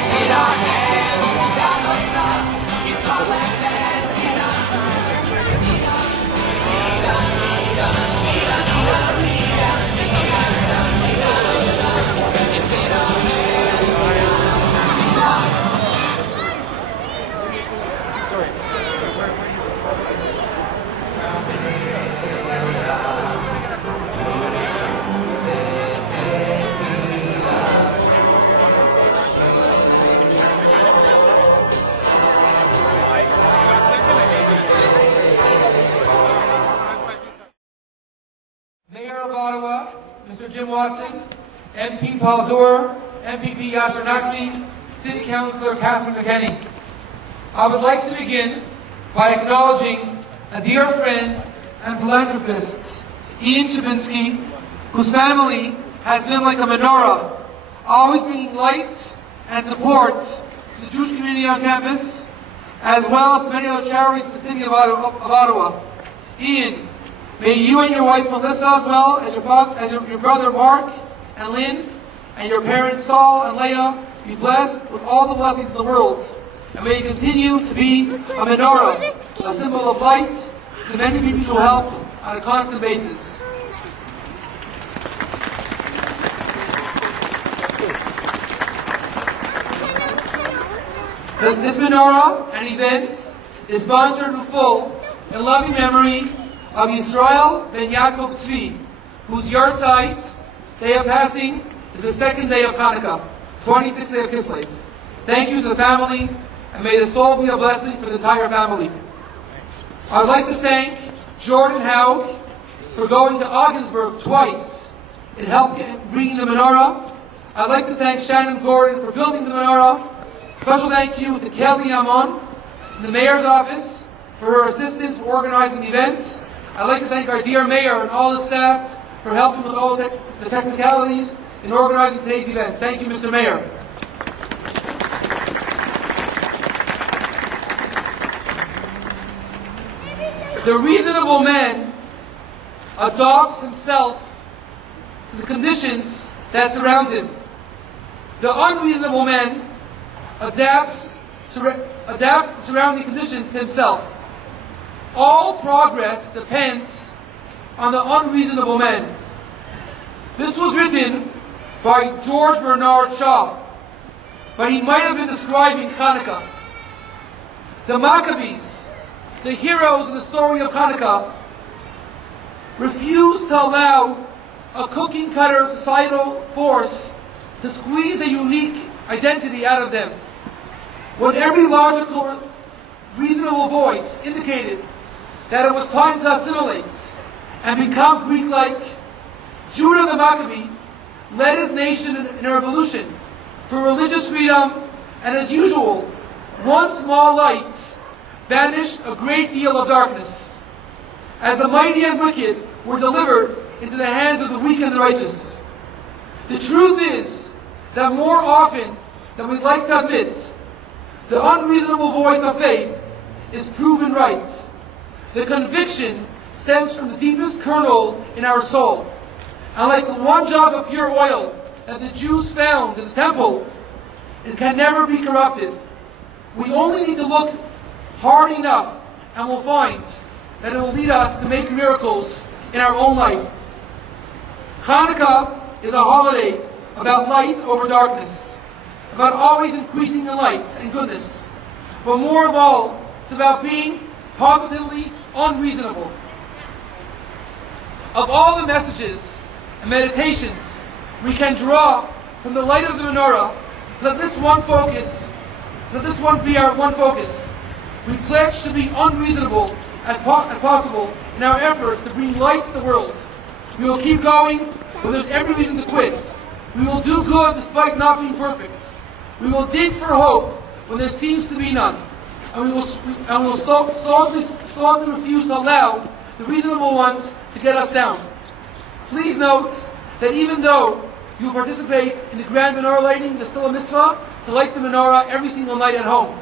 It's in our hands, it's our last dance. It's in our hands. Sorry. Mayor of Ottawa, Mr. Jim Watson, MP Paul Doer, MPP Yasser Naqvi, City Councillor Catherine McKenney. I would like to begin by acknowledging a dear friend and philanthropist, Ian Chabinsky, whose family has been like a menorah, always bringing light and support to the Jewish community on campus, as well as to many other charities in the city of Ottawa. Ian, may you and your wife Melissa, as well as your brother Mark and Lynn, and your parents Saul and Leah, be blessed with all the blessings of the world. And may you continue to be a menorah, a symbol of light to the many people who help on a constant basis. This menorah and event is sponsored in full in loving memory of Yisrael ben Yaakov Tzvi, whose yahrzeit day of passing is the second day of Hanukkah, 26th day of Kislev. Thank you to the family, and may the soul be a blessing for the entire family. I would like to thank Jordan Haug for going to Ogdensburg twice in help bringing the menorah. I'd like to thank Shannon Gordon for building the menorah. Special thank you to Kelly Amon in the mayor's office for her assistance for organizing the events. I'd like to thank our dear mayor and all the staff for helping with all the technicalities in organizing today's event. Thank you, Mr. Mayor. The reasonable man adapts himself to the conditions that surround him. The unreasonable man adapts the surrounding conditions to himself. All progress depends on the unreasonable man. This was written by George Bernard Shaw, but he might have been describing Hanukkah. The Maccabees, the heroes in the story of Hanukkah, refused to allow a cookie-cutter societal force to squeeze a unique identity out of them. When every logical, reasonable voice indicated that it was time to assimilate and become Greek-like, Judah the Maccabee led his nation in a revolution for religious freedom, and as usual, one small light banished a great deal of darkness. As the mighty and wicked were delivered into the hands of the weak and the righteous. The truth is that more often than we'd like to admit, the unreasonable voice of faith is proven right. The conviction stems from the deepest kernel in our soul. And like the one jug of pure oil that the Jews found in the temple, it can never be corrupted. We only need to look hard enough and we'll find that it will lead us to make miracles in our own life. Hanukkah is a holiday about light over darkness, about always increasing the light and goodness. But more of all, it's about being positively unreasonable. Of all the messages and meditations we can draw from the light of the menorah, let this one be our one focus. We pledge to be unreasonable as possible in our efforts to bring light to the world. We will keep going when there's every reason to quit. We will do good despite not being perfect. We will dig for hope when there seems to be none. And we will stolidly refuse to allow the reasonable ones to get us down. Please note that even though you participate in the grand menorah lighting, there's still a mitzvah to light the menorah every single night at home.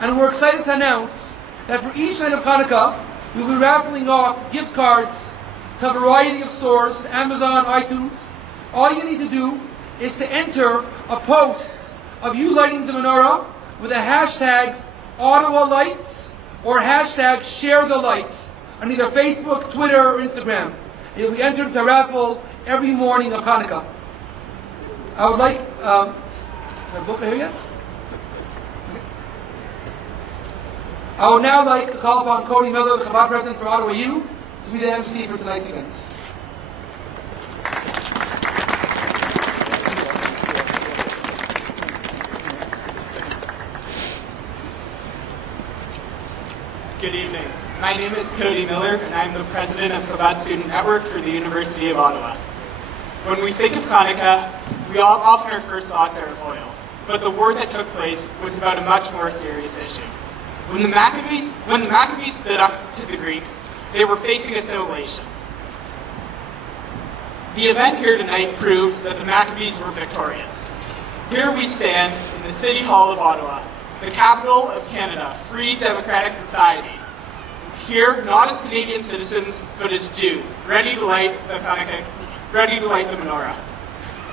And we're excited to announce that for each night of Hanukkah, we'll be raffling off gift cards to a variety of stores, Amazon, iTunes, all you need to do is to enter a post of you lighting the menorah with the hashtags Ottawa Lights or hashtag Share the Lights on either Facebook, Twitter, or Instagram. It will be entered into a raffle every morning of Hanukkah. I would like, my book here yet? I would now like to call upon Cody Miller, the Chabad President for Ottawa Youth, to be the MC for tonight's events. Good evening. My name is Cody Miller, and I'm the president of Chabad Student Network for the University of Ottawa. When we think of Hanukkah, often our first thoughts are of oil, but the war that took place was about a much more serious issue. When the Maccabees stood up to the Greeks, they were facing assimilation. The event here tonight proves that the Maccabees were victorious. Here we stand in the City Hall of Ottawa, the capital of Canada, free democratic society. Here, not as Canadian citizens, but as Jews, ready to light the menorah.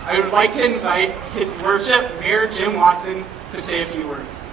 I would like to invite His Worship Mayor Jim Watson to say a few words.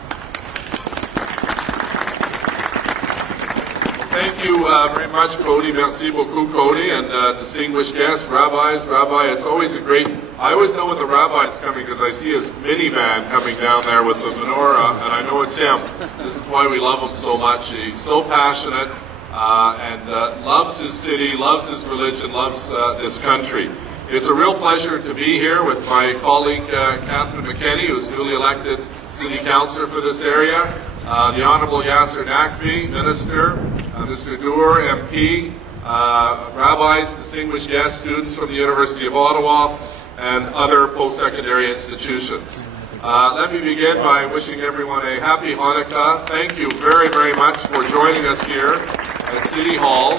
Thank you very much, Cody. Merci beaucoup, Cody, and distinguished guests, rabbis. Rabbi, it's always I always know when the rabbi is coming because I see his minivan coming down there with the menorah, and I know it's him. This is why we love him so much. He's so passionate and loves his city, loves his religion, loves this country. It's a real pleasure to be here with my colleague, Catherine McKenney, who's newly elected city councillor for this area, the Honourable Yasser Naqvi, Minister, Mr. Doer, MP, rabbis, distinguished guests, students from the University of Ottawa, and other post-secondary institutions. Let me begin by wishing everyone a happy Hanukkah. Thank you very, very much for joining us here at City Hall.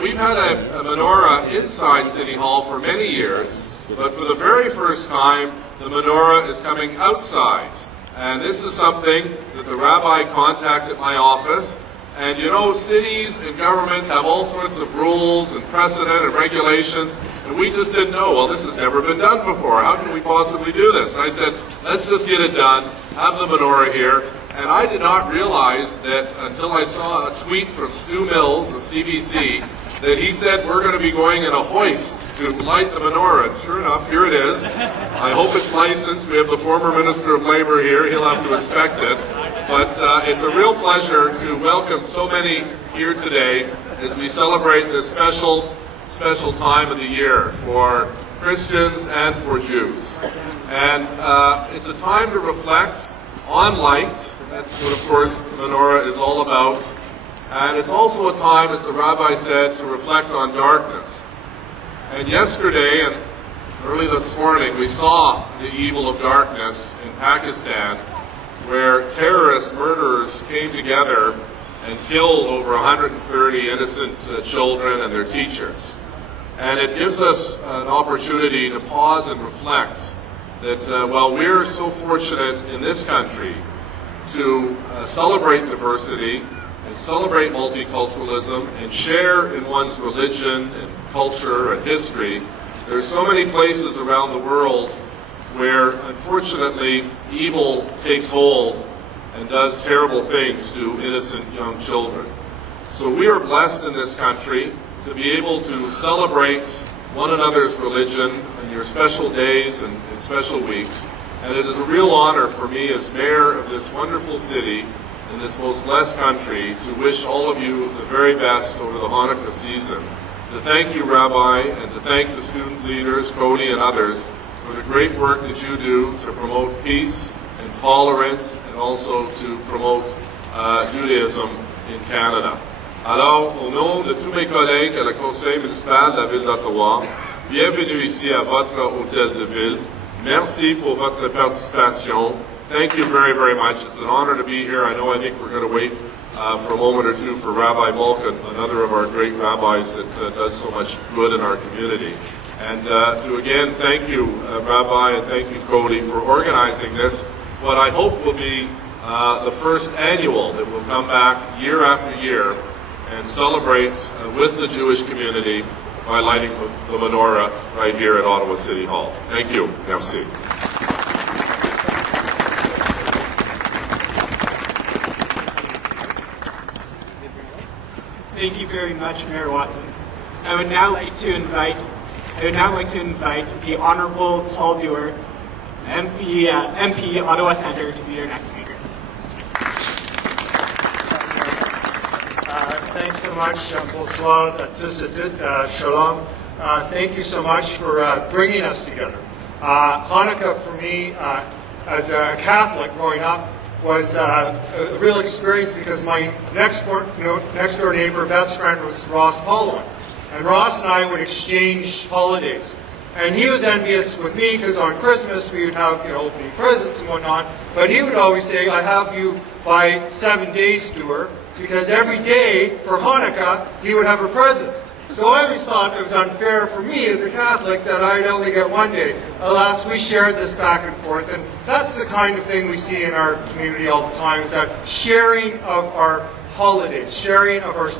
We've had a menorah inside City Hall for many years, but for the very first time, the menorah is coming outside. And this is something that the rabbi contacted my office. And you know, cities and governments have all sorts of rules and precedent and regulations, and we just didn't know, well, this has never been done before. How can we possibly do this? And I said, let's just get it done, have the menorah here. And I did not realize that until I saw a tweet from Stu Mills of CBC that he said we're going to be going in a hoist to light the menorah. And sure enough, here it is. I hope it's licensed. We have the former Minister of Labour here. He'll have to inspect it. But it's a real pleasure to welcome so many here today as we celebrate this special time of the year for Christians and for Jews. And it's a time to reflect on light. That's what, of course, the menorah is all about. And it's also a time, as the rabbi said, to reflect on darkness. And yesterday and early this morning, we saw the evil of darkness in Pakistan, where terrorists, murderers came together and killed over 130 innocent children and their teachers. And it gives us an opportunity to pause and reflect that while we're so fortunate in this country to celebrate diversity and celebrate multiculturalism and share in one's religion and culture and history, there's so many places around the world where, unfortunately, evil takes hold and does terrible things to innocent young children. So we are blessed in this country to be able to celebrate one another's religion on your special days and special weeks. And it is a real honor for me as mayor of this wonderful city in this most blessed country to wish all of you the very best over the Hanukkah season. To thank you, Rabbi, and to thank the student leaders, Cody and others, for the great work that you do to promote peace and tolerance and also to promote Judaism in Canada. Alors, au nom de tous mes collègues à la Conseil municipal de la Ville d'Ottawa, bienvenue ici à votre hôtel de ville. Merci pour votre participation. Thank you very, very much. It's an honor to be here. I think we're going to wait for a moment or two for Rabbi Malkin, another of our great rabbis that does so much good in our community. And to again thank you, Rabbi, and thank you, Cody, for organizing this, what I hope will be the first annual that will come back year after year and celebrate with the Jewish community by lighting the menorah right here at Ottawa City Hall. Thank you. Merci. Thank you very much, Mayor Watson. I would now like to invite the Honourable Paul Dewar, MP Ottawa Centre, to be our next speaker. Thanks so much, bonsoir, shalom. Thank you so much for bringing us together. Hanukkah for me, as a Catholic growing up, was a real experience because my next door neighbor, best friend, was Ross Holloway. And Ross and I would exchange holidays. And he was envious with me because on Christmas we would have, opening presents and whatnot. But he would always say, I have you by 7 days, Dewar, because every day for Hanukkah he would have a present. So I always thought it was unfair for me as a Catholic that I'd only get 1 day. Alas, we shared this back and forth, and that's the kind of thing we see in our community all the time, is that sharing of our holidays, sharing of our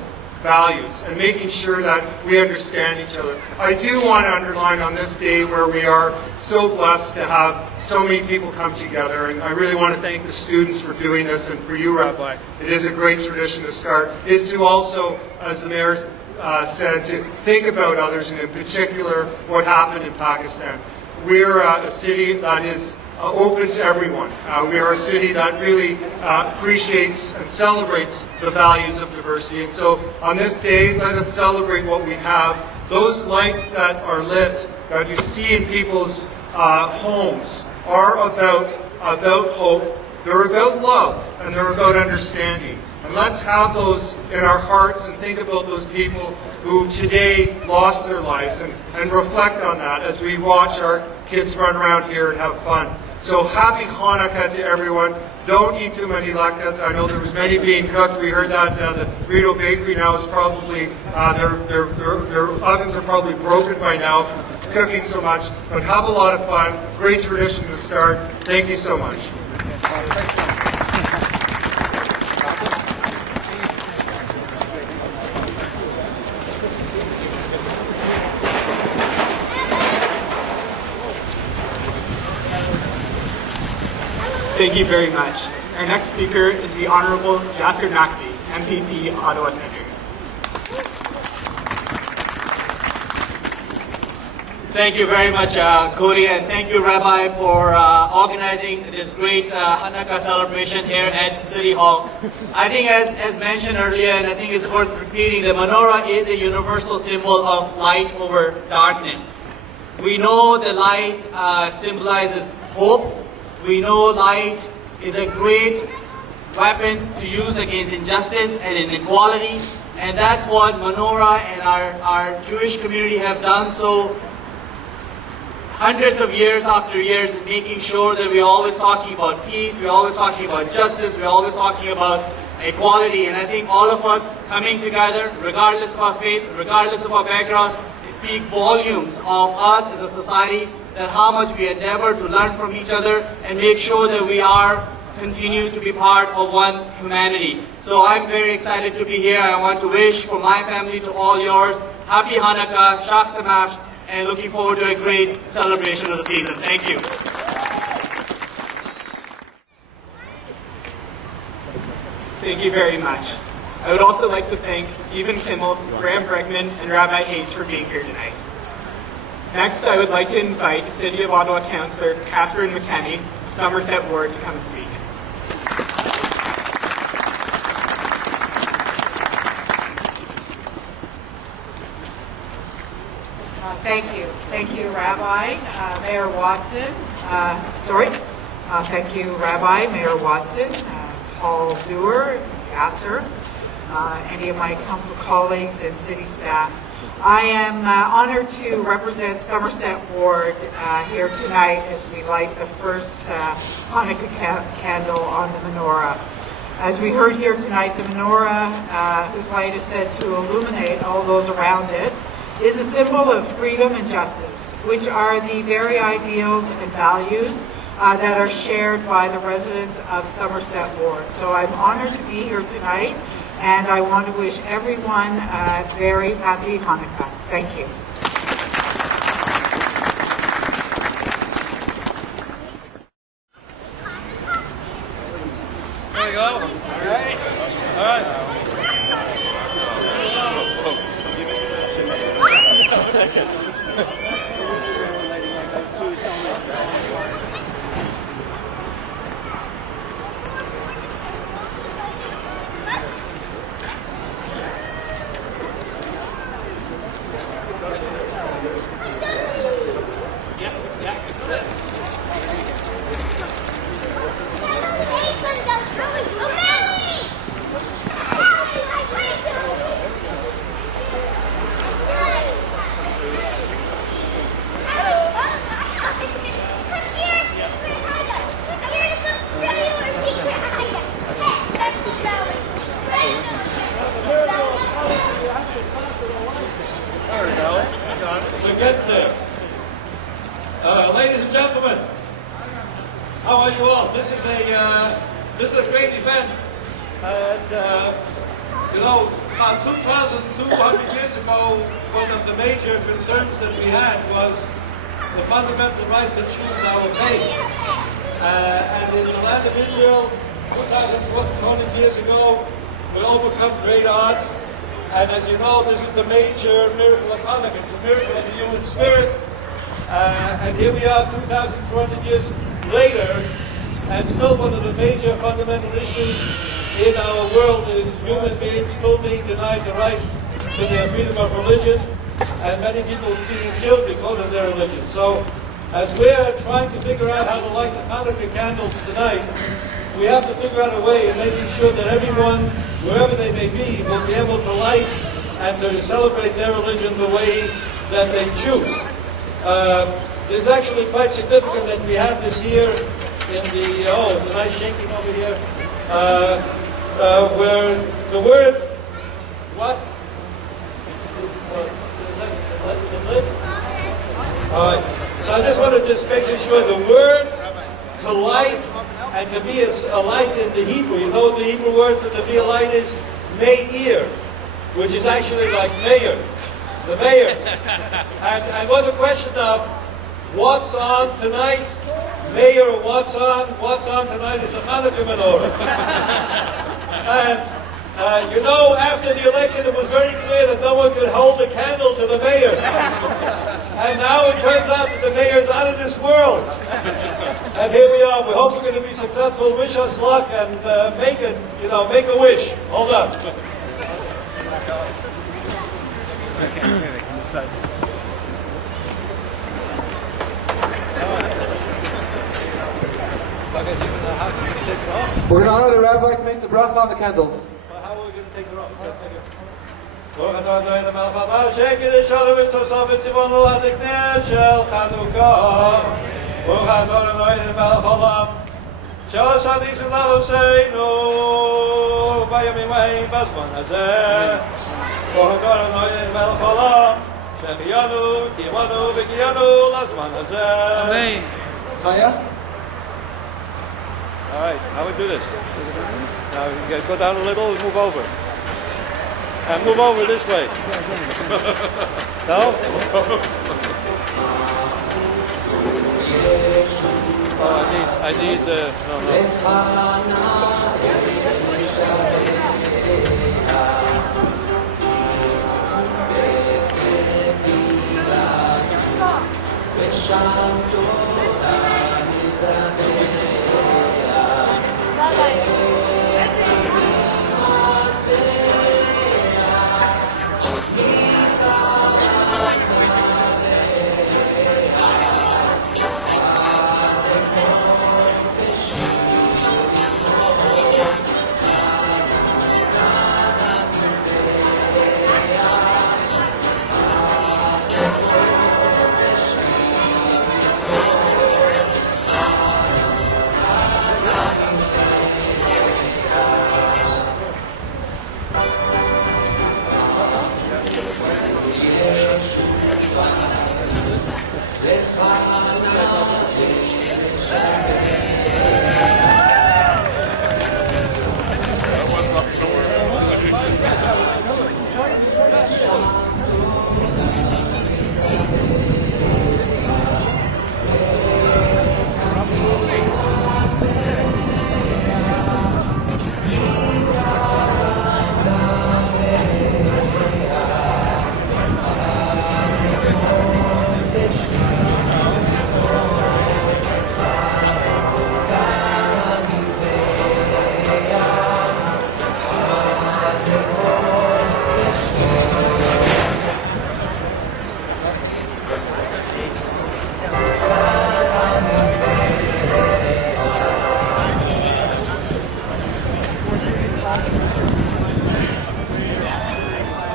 values, and making sure that we understand each other. I do want to underline on this day where we are so blessed to have so many people come together, and I really want to thank the students for doing this, and for you, Rabbi. It is a great tradition to start, is to also, as the mayor said, to think about others, and in particular what happened in Pakistan. We're a city that is open to everyone. We are a city that really appreciates and celebrates the values of diversity. And so on this day, let us celebrate what we have. Those lights that are lit, that you see in people's homes, are about hope. They're about love, and they're about understanding. And let's have those in our hearts and think about those people who today lost their lives, and reflect on that as we watch our kids run around here and have fun. So happy Hanukkah to everyone. Don't eat too many latkes. I know there was many being cooked. We heard that the Rito Bakery now is probably, their ovens are probably broken by now from cooking so much. But have a lot of fun. Great tradition to start. Thank you so much. Thank you very much. Our next speaker is the Honourable Jasper Nakvi, MPP, Ottawa Centre. Thank you very much, Cody, and thank you, Rabbi, for organizing this great Hanukkah celebration here at City Hall. I think as mentioned earlier, and I think it's worth repeating, the menorah is a universal symbol of light over darkness. We know the light symbolizes hope. We know light is a great weapon to use against injustice and inequality, and that's what Menorah and our Jewish community have done so hundreds of years after years, in making sure that we're always talking about peace, we're always talking about justice, we're always talking about equality. And I think all of us coming together, regardless of our faith, regardless of our background, speak volumes of us as a society, that how much we endeavor to learn from each other and make sure that we are continue to be part of one humanity. So I'm very excited to be here. I want to wish for my family to all yours, Happy Hanukkah, Shak Samash, and looking forward to a great celebration of the season. Thank you. Thank you very much. I would also like to thank Stephen Kimmel, Graham Bregman, and Rabbi Hayes for being here tonight. Next, I would like to invite City of Ottawa Councillor Catherine McKenney, Somerset Ward, to come and speak. Thank you, Rabbi, Mayor Watson. Thank you, Rabbi, Mayor Watson, Paul Dewar, Yasser, any of my council colleagues and city staff. I am honored to represent Somerset Ward here tonight as we light the first Hanukkah candle on the menorah. As we heard here tonight, the menorah, whose light is said to illuminate all those around it, is a symbol of freedom and justice, which are the very ideals and values that are shared by the residents of Somerset Ward. So I'm honored to be here tonight and I want to wish everyone a very happy Hanukkah. Thank you. There you go. All right. All right. We're getting there. Ladies and gentlemen, how are you all? This is a great event, and you know, about 2,200 years ago, one of the major concerns that we had was the fundamental right to choose our faith. And in the land of Israel, 2,200 years ago, we overcome great odds. And as you know, this is the major miracle of Hanukkah. It's a miracle of the human spirit. And here we are 2,200 years later, and still one of the major fundamental issues in our world is human beings still being denied the right to their freedom of religion, and many people being killed because of their religion. So as we're trying to figure out how to light the Hanukkah candles tonight, we have to figure out a way of making sure that everyone, wherever they may be, will be able to light and to celebrate their religion the way that they choose. It's actually quite significant that we have this here in the, oh, it's a nice shaking over here, where the word, what? All right. So I just want to make sure the word to light and to be a light in the Hebrew. You know what the Hebrew word for to be a light is? Meir, which is actually like mayor, the mayor. And what the question of what's on tonight? Mayor, what's on tonight is a Hanukkah menorah. And you know, after the election, it was very clear that no one could hold a candle to the mayor. And now it turns out that the mayor's out of this world. And here we are. We hope we're going to be successful. Wish us luck and make a wish. Hold on. We're going to honor the rabbi to make the bracha on the candles. How are we going to take it off? Amen. Chaya? All right, how we do this? Now you got to go down a little and move over. And move over this way. No? Oh, I need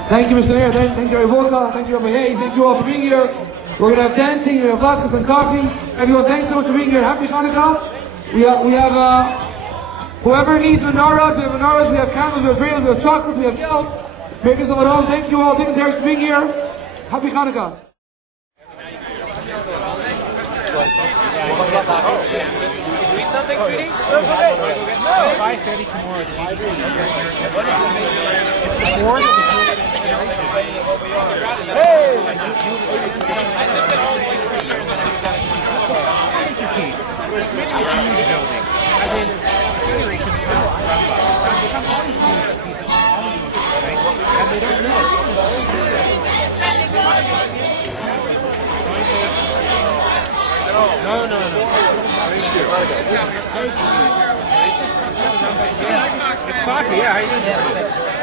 Thank you, Mr. Mayor. Thank you, Ivoka. Thank you, Rabbi Hayes. Thank you all for being here. We're going to have dancing, we have latkes and coffee. Everyone, thanks so much for being here. Happy Hanukkah. We have whoever needs menorahs, we have menorahs, we have candles, we have dreidels, we have chocolates, we have gifts. Make yourself at home. Thank you all, dignitaries, for being here. Happy Hanukkah. Eat something, sweetie? No, 5:30 tomorrow at ABC. Hey! It's meant to be a community building. As in, the Federation comes from all these Jewish pieces, all these Muslims, right? And they don't know. No. Thank you. It's coffee, yeah.